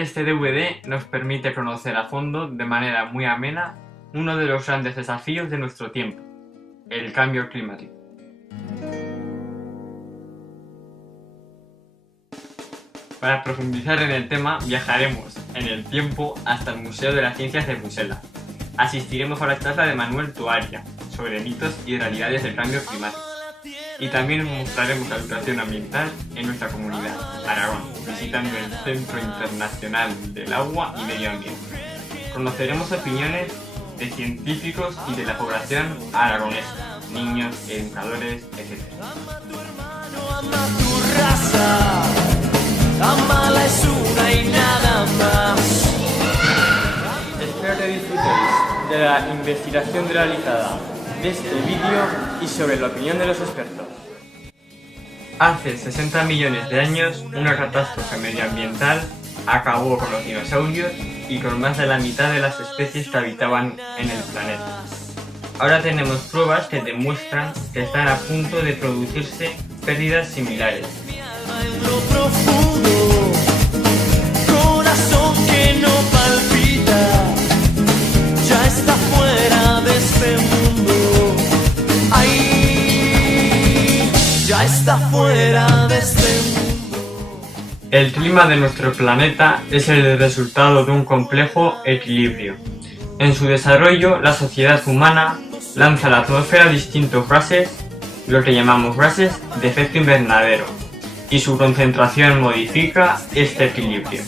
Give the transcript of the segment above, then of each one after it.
Este DVD nos permite conocer a fondo, de manera muy amena, uno de los grandes desafíos de nuestro tiempo, el cambio climático. Para profundizar en el tema, viajaremos en el tiempo hasta el Museo de las Ciencias de Bruselas. Asistiremos a la charla de Manuel Toaria sobre mitos y realidades del cambio climático. Y también mostraremos la educación ambiental en nuestra comunidad, Aragón, visitando el Centro Internacional del Agua y Medio Ambiente. Conoceremos opiniones de científicos y de la población aragonesa, niños, educadores, etc. Amala es una y nada más. Espero que disfrutéis de la investigación realizada de este vídeo y sobre la opinión de los expertos. Hace 60 millones de años, una catástrofe medioambiental acabó con los dinosaurios y con más de la mitad de las especies que habitaban en el planeta. Ahora tenemos pruebas que demuestran que están a punto de producirse pérdidas similares. En lo profundo, corazón que no palpita, ya está fuera de este mundo. Ay, ya está fuera de este mundo. El clima de nuestro planeta es el resultado de un complejo equilibrio. En su desarrollo, la sociedad humana lanza a la atmósfera distintos gases, lo que llamamos gases de efecto invernadero, y su concentración modifica este equilibrio.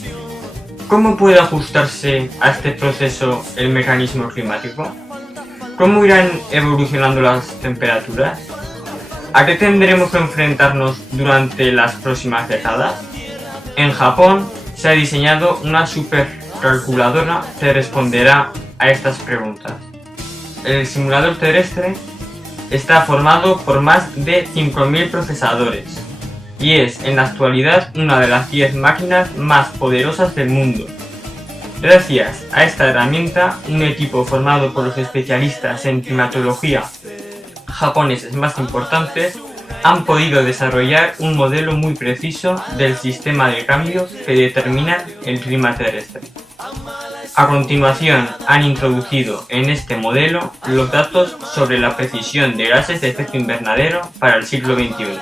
¿Cómo puede ajustarse a este proceso el mecanismo climático? ¿Cómo irán evolucionando las temperaturas? ¿A qué tendremos que enfrentarnos durante las próximas décadas? En Japón se ha diseñado una supercalculadora que responderá a estas preguntas. El simulador terrestre está formado por más de 5.000 procesadores y es en la actualidad una de las 10 máquinas más poderosas del mundo. Gracias a esta herramienta, un equipo formado por los especialistas en climatología japoneses más importantes han podido desarrollar un modelo muy preciso del sistema de cambios que determina el clima terrestre. A continuación, han introducido en este modelo los datos sobre la precisión de gases de efecto invernadero para el siglo XXI.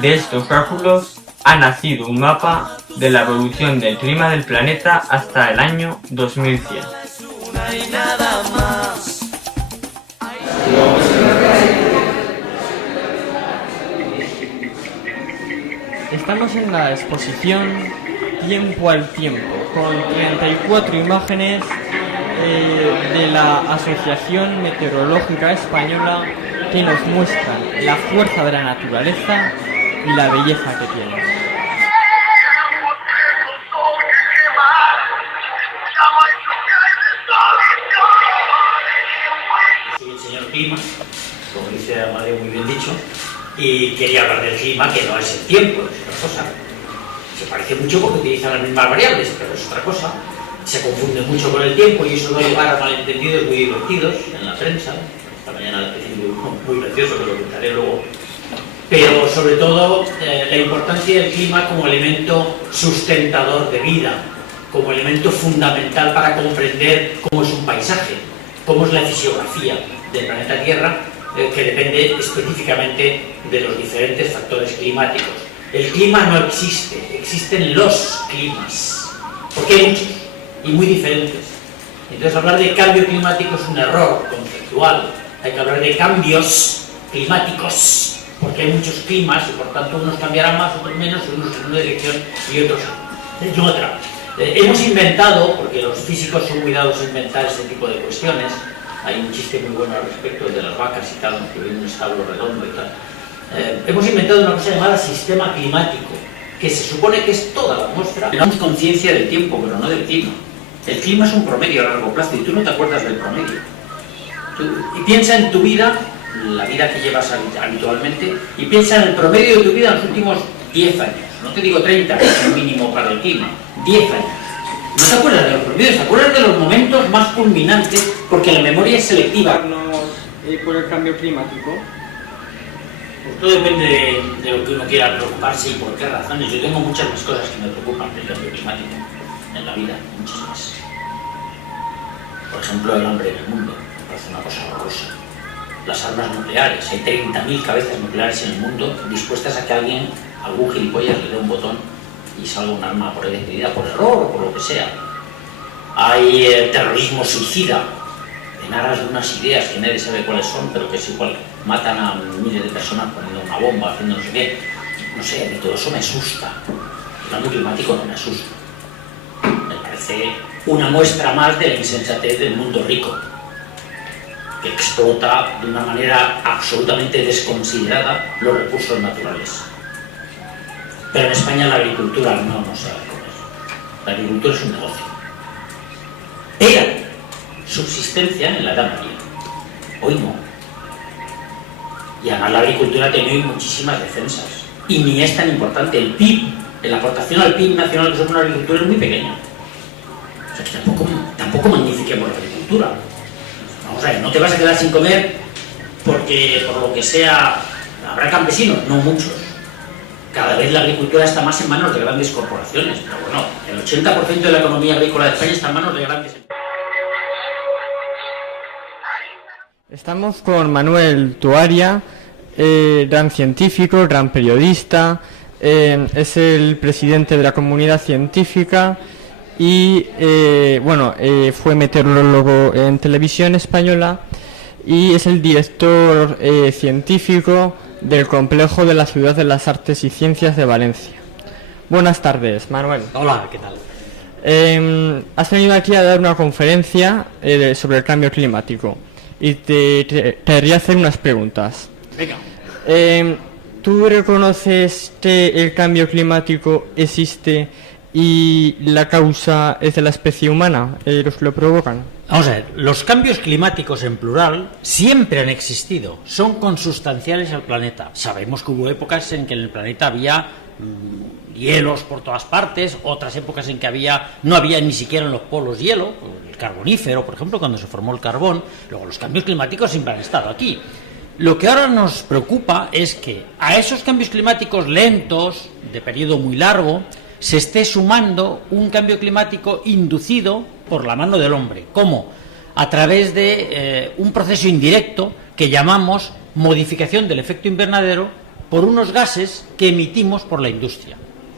De estos cálculos ha nacido un mapa de la evolución del clima del planeta hasta el año 2100. Estamos en la exposición Tiempo al Tiempo, con 34 imágenes de la Asociación Meteorológica Española que nos muestran la fuerza de la naturaleza y la belleza que tiene. Soy el señor Clima, como dice Amadeo muy bien dicho, y quería hablar del clima, que no es el tiempo, es otra cosa. Se parece mucho porque utilizan las mismas variables, pero es otra cosa. Se confunde mucho con el tiempo y eso da lugar a malentendidos muy divertidos en la prensa. Esta mañana es muy gracioso, que lo contaré luego. Pero sobre todo la importancia del clima como elemento sustentador de vida, como elemento fundamental para comprender cómo es un paisaje, cómo es la fisiografía del planeta Tierra, que depende específicamente de los diferentes factores climáticos. El clima no existe, existen los climas, porque hay muchos y muy diferentes. Entonces hablar de cambio climático es un error conceptual. Hay que hablar de cambios climáticos, porque hay muchos climas y por tanto unos cambiarán más, otros menos, unos en una dirección y otros en otra. Hemos inventado, porque los físicos son muy dados a inventar este tipo de cuestiones, hay un chiste muy bueno al respecto de las vacas y tal, que viene un establo redondo y tal. Hemos inventado una cosa llamada sistema climático, que se supone que es toda la atmósfera. Tenemos conciencia del tiempo, pero no del clima. El clima es un promedio a largo plazo y tú no te acuerdas del promedio. Y piensa en tu vida, la vida que llevas habitualmente, y piensa en el promedio de tu vida en los últimos 10 años. No te digo 30, que es el mínimo para el clima, 10 años. No te acuerdas de los promedios, te acuerdas de los momentos más culminantes, porque la memoria es selectiva. Por el cambio climático. Pues todo depende de lo que uno quiera preocuparse y por qué razones. Yo tengo muchas más cosas que me preocupan del cambio climático. en la vida, muchas más. Por ejemplo, el hambre en el mundo, me parece una cosa horrorosa. Las armas nucleares, hay 30.000 cabezas nucleares en el mundo dispuestas a que alguien, algún gilipollas, le dé un botón y salga un arma por ahí decidida, por error o por lo que sea. Hay terrorismo suicida, en aras de unas ideas que nadie sabe cuáles son, pero que es igual, matan a miles de personas poniendo una bomba, haciendo no sé qué. No sé, a mí todo eso me asusta. El cambio climático no me asusta. Me parece una muestra más de la insensatez del mundo rico, que explota de una manera absolutamente desconsiderada los recursos naturales. Pero en España la agricultura no sabe comer. La agricultura es un negocio. Era subsistencia en la Edad Media. Hoy no. Y además la agricultura tiene muchísimas defensas. Y ni es tan importante. El PIB, la aportación al PIB nacional que somos una agricultura es muy pequeña. O sea, que tampoco magnifiquemos la agricultura. Vamos a ver, no te vas a quedar sin comer porque por lo que sea habrá campesinos, no muchos. Cada vez la agricultura está más en manos de grandes corporaciones, pero bueno, el 80% de la economía agrícola de España está en manos de grandes empresas. Estamos con Manuel Tuaria, gran científico, gran periodista, es el presidente de la comunidad científica y fue meteorólogo en Televisión Española y es el director científico del Complejo de la Ciudad de las Artes y Ciencias de Valencia. Buenas tardes, Manuel. Hola, ¿qué tal? Has venido aquí a dar una conferencia sobre el cambio climático y te quería hacer unas preguntas. Venga. ¿Tú reconoces que el cambio climático existe y la causa es de la especie humana, los que lo provocan? Vamos a ver, los cambios climáticos en plural siempre han existido, son consustanciales al planeta. Sabemos que hubo épocas en que en el planeta había hielos por todas partes, otras épocas en que no había ni siquiera en los polos hielo, el carbonífero, por ejemplo, cuando se formó el carbón. Luego los cambios climáticos siempre han estado aquí. Lo que ahora nos preocupa es que a esos cambios climáticos lentos, de periodo muy largo, se esté sumando un cambio climático inducido por la mano del hombre. ¿Cómo? A través de un proceso indirecto que llamamos modificación del efecto invernadero por unos gases que emitimos por la industria,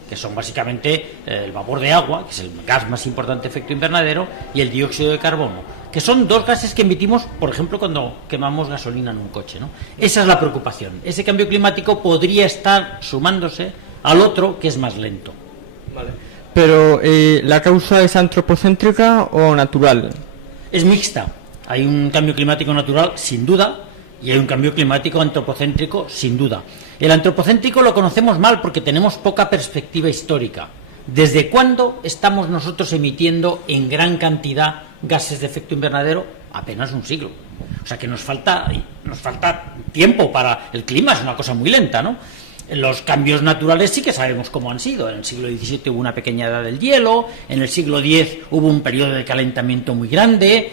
que son básicamente el vapor de agua, que es el gas más importante de efecto invernadero, y el dióxido de carbono, que son dos gases que emitimos, por ejemplo, cuando quemamos gasolina en un coche, ¿no? Esa es la preocupación. Ese cambio climático podría estar sumándose al otro, que es más lento. Vale. Pero, ¿la causa es antropocéntrica o natural? Es mixta. Hay un cambio climático natural, sin duda, y hay un cambio climático antropocéntrico, sin duda. El antropocéntrico lo conocemos mal porque tenemos poca perspectiva histórica. ¿Desde cuándo estamos nosotros emitiendo en gran cantidad gases de efecto invernadero? Apenas un siglo. O sea que nos falta tiempo para... El clima es una cosa muy lenta, ¿no? Los cambios naturales sí que sabemos cómo han sido. En el siglo XVII hubo una pequeña edad del hielo, en el siglo X hubo un periodo de calentamiento muy grande.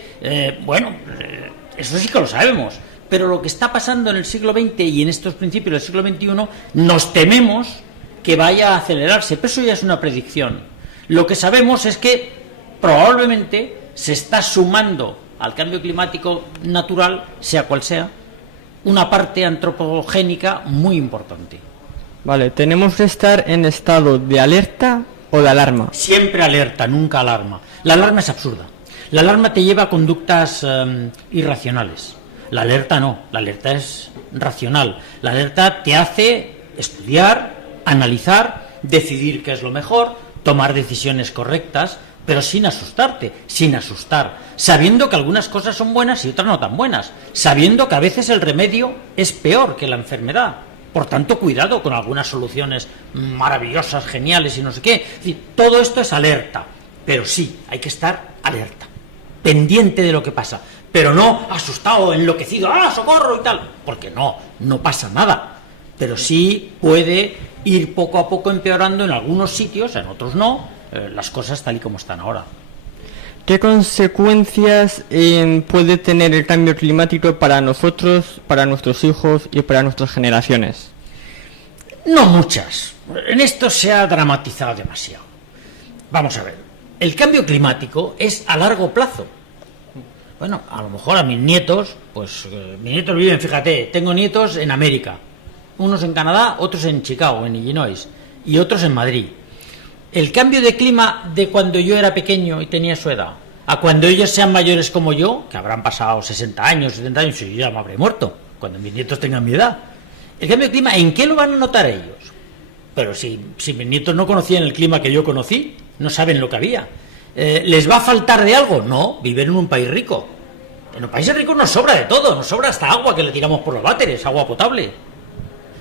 Eso sí que lo sabemos. Pero lo que está pasando en el siglo XX y en estos principios del siglo XXI, nos tememos que vaya a acelerarse. Pero eso ya es una predicción. Lo que sabemos es que probablemente se está sumando al cambio climático natural, sea cual sea, una parte antropogénica muy importante. Vale, ¿tenemos que estar en estado de alerta o de alarma? Siempre alerta, nunca alarma. La alarma es absurda. La alarma te lleva a conductas irracionales. La alerta no, la alerta es racional. La alerta te hace estudiar, analizar, decidir qué es lo mejor, tomar decisiones correctas, pero sin asustarte, sin asustar, sabiendo que algunas cosas son buenas y otras no tan buenas, sabiendo que a veces el remedio es peor que la enfermedad. Por tanto, cuidado con algunas soluciones maravillosas, geniales y no sé qué. Es decir, todo esto es alerta, pero sí, hay que estar alerta, pendiente de lo que pasa, pero no asustado, enloquecido, ¡ah, socorro! y tal, porque no pasa nada, pero sí puede ir poco a poco empeorando en algunos sitios, en otros no, las cosas tal y como están ahora. ¿Qué consecuencias puede tener el cambio climático para nosotros, para nuestros hijos y para nuestras generaciones? No muchas. En esto se ha dramatizado demasiado. Vamos a ver. El cambio climático es a largo plazo. Bueno, a lo mejor a mis nietos, pues mis nietos viven, fíjate, tengo nietos en América, unos en Canadá, otros en Chicago, en Illinois, y otros en Madrid. El cambio de clima de cuando yo era pequeño y tenía su edad, a cuando ellos sean mayores como yo, que habrán pasado 60 años, 70 años, y yo ya me habré muerto, cuando mis nietos tengan mi edad. El cambio de clima, ¿en qué lo van a notar ellos? Pero si mis nietos no conocían el clima que yo conocí, no saben lo que había. ¿Les va a faltar de algo? No, viven en un país rico. En los países ricos nos sobra de todo, nos sobra hasta agua que le tiramos por los váteres, agua potable.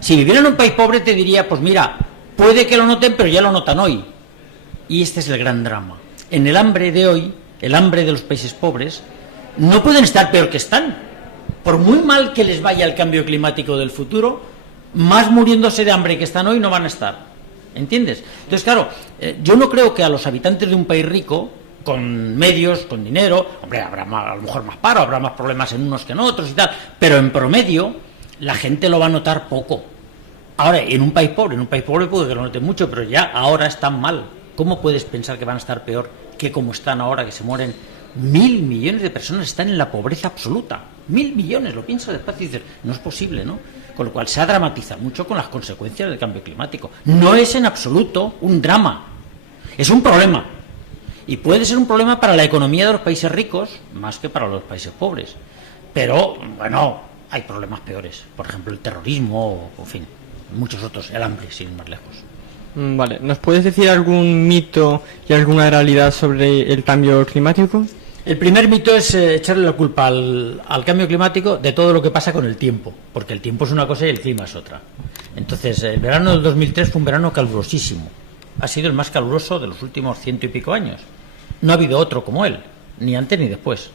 Si vivieran en un país pobre te diría, pues mira, puede que lo noten, pero ya lo notan hoy. Y este es el gran drama. En el hambre de hoy, el hambre de los países pobres, no pueden estar peor que están. Por muy mal que les vaya el cambio climático del futuro, más muriéndose de hambre que están hoy no van a estar. ¿Entiendes? Entonces, claro, yo no creo que a los habitantes de un país rico, con medios, con dinero, hombre, habrá a lo mejor más paro, habrá más problemas en unos que en otros y tal, pero en promedio la gente lo va a notar poco. Ahora, en un país pobre puede que lo noten mucho, pero ya ahora están mal. ¿Cómo puedes pensar que van a estar peor que como están ahora, que se mueren 1.000 millones de personas, están en la pobreza absoluta? 1.000 millones, lo piensas despacio y dices, no es posible, ¿no? Con lo cual se ha dramatizado mucho con las consecuencias del cambio climático. No es en absoluto un drama, es un problema. Y puede ser un problema para la economía de los países ricos, más que para los países pobres. Pero, bueno, hay problemas peores. Por ejemplo, el terrorismo, o, en fin, muchos otros, el hambre, sin ir más lejos. Vale, ¿nos puedes decir algún mito y alguna realidad sobre el cambio climático? El primer mito es echarle la culpa al cambio climático de todo lo que pasa con el tiempo, porque el tiempo es una cosa y el clima es otra. Entonces, el verano del 2003 fue un verano calurosísimo. Ha sido el más caluroso de los últimos 100 y pico años. No ha habido otro como él, ni antes ni después.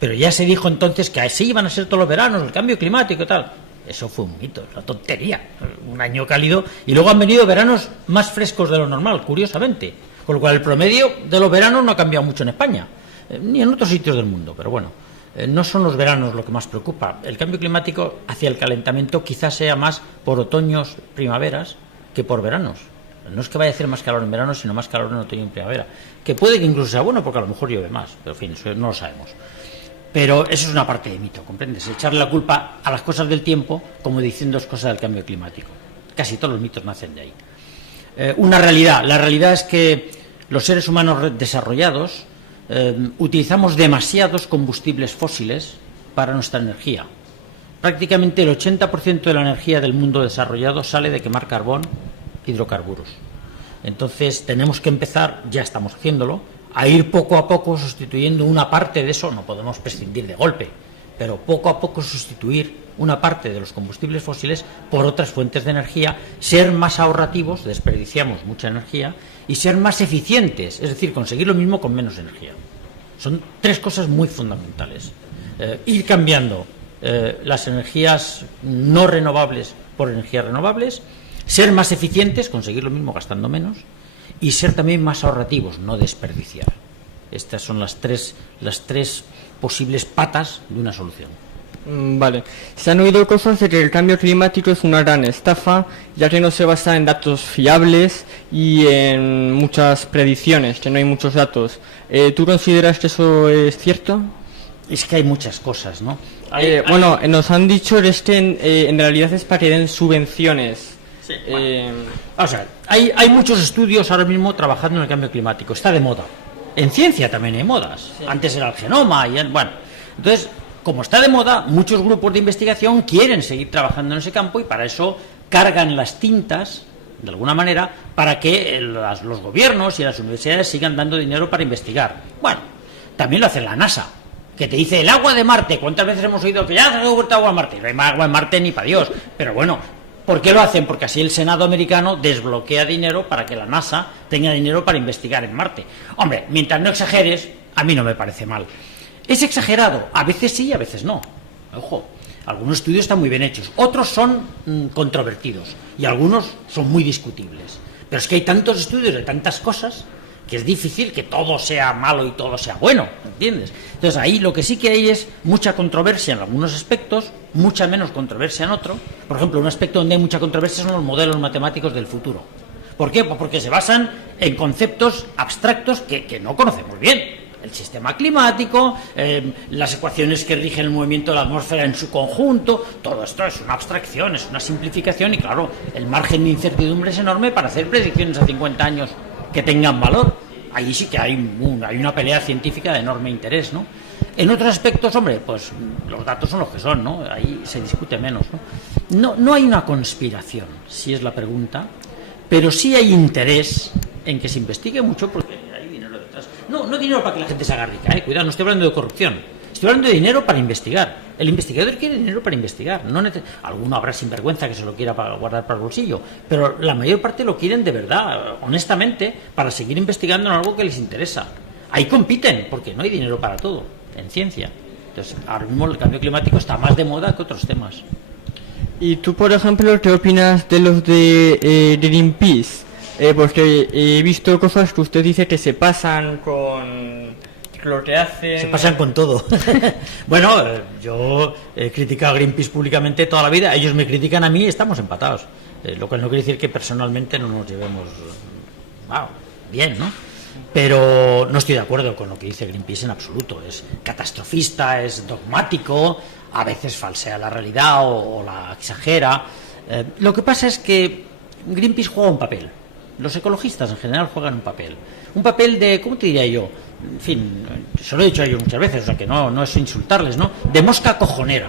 Pero ya se dijo entonces que así iban a ser todos los veranos, el cambio climático y tal. Eso fue un mito, una tontería. Un año cálido y luego han venido veranos más frescos de lo normal, curiosamente. Con lo cual el promedio de los veranos no ha cambiado mucho en España, ni en otros sitios del mundo, pero bueno, no son los veranos lo que más preocupa. El cambio climático hacia el calentamiento quizás sea más por otoños, primaveras, que por veranos. No es que vaya a hacer más calor en verano, sino más calor en otoño y en primavera. Que puede que incluso sea bueno, porque a lo mejor llueve más, pero en fin, eso no lo sabemos. Pero eso es una parte de mito, ¿comprendes? Echarle la culpa a las cosas del tiempo como diciendo es cosa del cambio climático. Casi todos los mitos nacen de ahí. Una realidad. La realidad es que los seres humanos desarrollados utilizamos demasiados combustibles fósiles para nuestra energía. Prácticamente el 80% de la energía del mundo desarrollado sale de quemar carbón, hidrocarburos. Entonces tenemos que empezar, ya estamos haciéndolo, a ir poco a poco sustituyendo una parte de eso. No podemos prescindir de golpe, pero poco a poco sustituir una parte de los combustibles fósiles por otras fuentes de energía, ser más ahorrativos, desperdiciamos mucha energía, y ser más eficientes, es decir, conseguir lo mismo con menos energía. Son tres cosas muy fundamentales. Ir cambiando las energías no renovables por energías renovables, ser más eficientes, conseguir lo mismo gastando menos, y ser también más ahorrativos, no desperdiciar. Estas son las tres posibles patas de una solución. Vale. Se han oído cosas de que el cambio climático es una gran estafa, ya que no se basa en datos fiables y en muchas predicciones, que no hay muchos datos. ¿Tú consideras que eso es cierto? Es que hay muchas cosas, ¿no? Bueno, nos han dicho que es que en realidad es para que den subvenciones. Sí, bueno. O sea, hay muchos estudios ahora mismo trabajando en el cambio climático. Está de moda. En ciencia también hay modas. Sí. Antes era el genoma y bueno. Entonces, como está de moda, muchos grupos de investigación quieren seguir trabajando en ese campo y para eso cargan las tintas, de alguna manera, para que los gobiernos y las universidades sigan dando dinero para investigar. Bueno, también lo hace la NASA, que te dice el agua de Marte. ¿Cuántas veces hemos oído que ya se ha descubierto agua en Marte? No hay más agua en Marte ni para Dios. Pero bueno, ¿por qué lo hacen? Porque así el Senado americano desbloquea dinero para que la NASA tenga dinero para investigar en Marte. Hombre, mientras no exageres, a mí no me parece mal. ¿Es exagerado? A veces sí y a veces no. Ojo, algunos estudios están muy bien hechos, otros son controvertidos y algunos son muy discutibles. Pero es que hay tantos estudios de tantas cosas que es difícil que todo sea malo y todo sea bueno, ¿entiendes? Entonces ahí lo que sí que hay es mucha controversia en algunos aspectos, mucha menos controversia en otro. Por ejemplo, un aspecto donde hay mucha controversia son los modelos matemáticos del futuro. ¿Por qué? Pues porque se basan en conceptos abstractos que no conocemos bien. El sistema climático, las ecuaciones que rigen el movimiento de la atmósfera en su conjunto, todo esto es una abstracción, es una simplificación y claro, el margen de incertidumbre es enorme para hacer predicciones a 50 años que tengan valor. Ahí sí que hay una pelea científica de enorme interés, ¿no? En otros aspectos, hombre, pues los datos son los que son, ¿no? Ahí se discute menos, ¿no? No hay una conspiración, si es la pregunta, pero sí hay interés en que se investigue mucho porque hay dinero detrás. No dinero para que la gente se haga rica, cuidado, no estoy hablando de corrupción, estoy hablando de dinero para investigar. El investigador quiere dinero para investigar. Alguno habrá sinvergüenza que se lo quiera guardar para el bolsillo, pero la mayor parte lo quieren de verdad, honestamente, para seguir investigando en algo que les interesa. Ahí compiten, porque no hay dinero para todo, en ciencia. Entonces, ahora mismo el cambio climático está más de moda que otros temas. ¿Y tú, por ejemplo, qué opinas de los de Greenpeace? Porque he visto cosas que usted dice que se pasan con lo que hacen. Se pasan con todo. Bueno, yo he criticado a Greenpeace públicamente toda la vida, ellos me critican a mí y estamos empatados. Lo cual no quiere decir que personalmente no nos llevemos bien, ¿no? Pero no estoy de acuerdo con lo que dice Greenpeace en absoluto. Es catastrofista, es dogmático, a veces falsea la realidad o la exagera. Lo que pasa es que Greenpeace juega un papel. Los ecologistas en general juegan un papel de, ¿cómo te diría yo? En fin, se lo he dicho a ellos muchas veces, o sea que no es insultarles, ¿no? De mosca cojonera,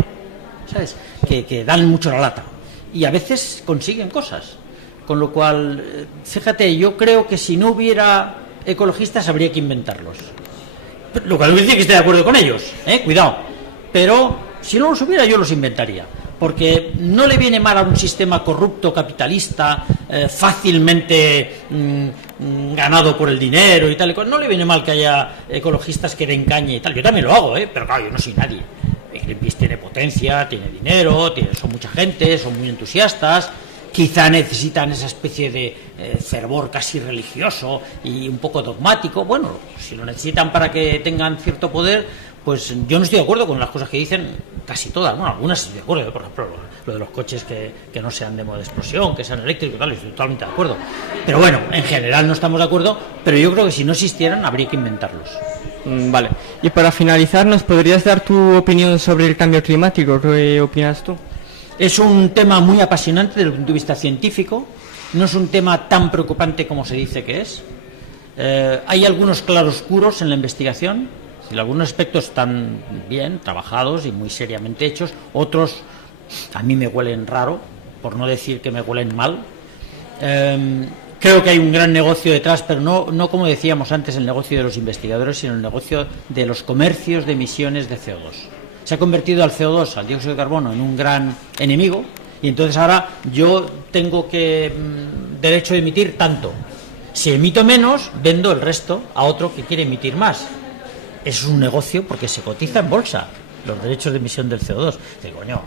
¿sabes? Que dan mucho la lata y a veces consiguen cosas, con lo cual, fíjate, yo creo que si no hubiera ecologistas habría que inventarlos, lo cual no quiere decir que esté de acuerdo con ellos, cuidado, pero si no los hubiera yo los inventaría. Porque no le viene mal a un sistema corrupto, capitalista, fácilmente ganado por el dinero y tal y cual. No le viene mal que haya ecologistas que den caña y tal. Yo también lo hago, pero claro, yo no soy nadie. Greenpeace tiene potencia, tiene dinero, son mucha gente, son muy entusiastas. Quizá necesitan esa especie de fervor casi religioso y un poco dogmático. Bueno, si lo necesitan para que tengan cierto poder, pues yo no estoy de acuerdo con las cosas que dicen, casi todas, bueno, algunas estoy de acuerdo, por ejemplo, lo de los coches que no sean de modo de explosión, que sean eléctricos y tal, estoy totalmente de acuerdo. Pero bueno, en general no estamos de acuerdo, pero yo creo que si no existieran habría que inventarlos. Vale, y para finalizar, ¿nos podrías dar tu opinión sobre el cambio climático? ¿Qué opinas tú? Es un tema muy apasionante desde el punto de vista científico, no es un tema tan preocupante como se dice que es. Hay algunos claroscuros en la investigación. Algunos aspectos están bien trabajados y muy seriamente hechos, otros a mí me huelen raro, por no decir que me huelen mal. Creo que hay un gran negocio detrás, pero no como decíamos antes el negocio de los investigadores, sino el negocio de los comercios de emisiones de CO2. Se ha convertido al CO2, al dióxido de carbono, en un gran enemigo y entonces ahora yo tengo derecho de emitir tanto. Si emito menos, vendo el resto a otro que quiere emitir más. Es un negocio porque se cotiza en bolsa los derechos de emisión del CO2. Digo, coño,